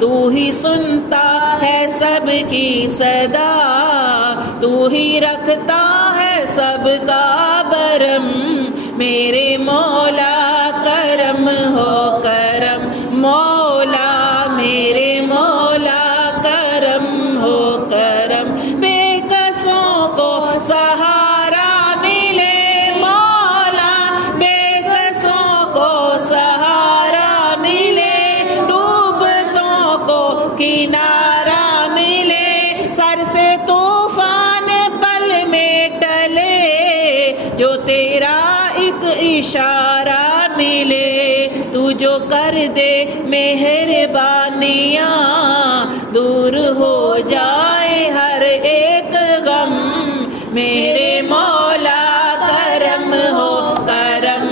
تو ہی سنتا ہے سب کی صدا، تو ہی رکھتا ہے سب کا برم، میرے مولا کرم ہو کرم، مولا میرے مولا کرم ہو کرم، بے کسوں کو سہارا ملے مولا، بے کسوں کو سہارا ملے، ڈوبتوں کو کنارہ ملے، سر سے طوفان پل میں ٹلے، جو تیرا ایک اشارہ ملے، تو جو کر دے مہربانیاں، دور ہو جائے ہر ایک غم، میرے مولا کرم ہو کرم،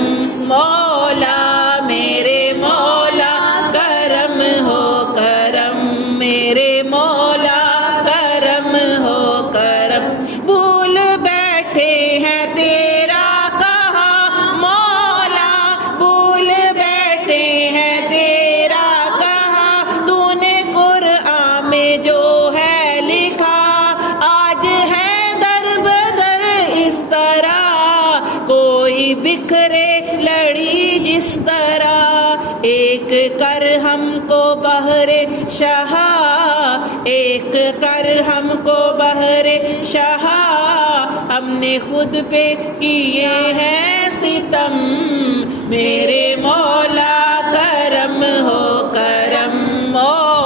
مولا میرے مولا کرم ہو کرم، میرے مولا کرم ہو کرم، بھول بیٹھے ہیں تیرا کہا مولا، بھول بیٹھے ہیں تیرا کہا، تو نے قرآن میں جو ہے لکھا، آج ہے در بدر اس طرح، کوئی بکھرے لڑی جس طرح، ایک کر ہم کو بہر شاہ، ایک کر ہم کو بہر شاہ، ہم نے خود پہ کیے ہیں ستم، میرے مولا کرم ہو کرم، مولا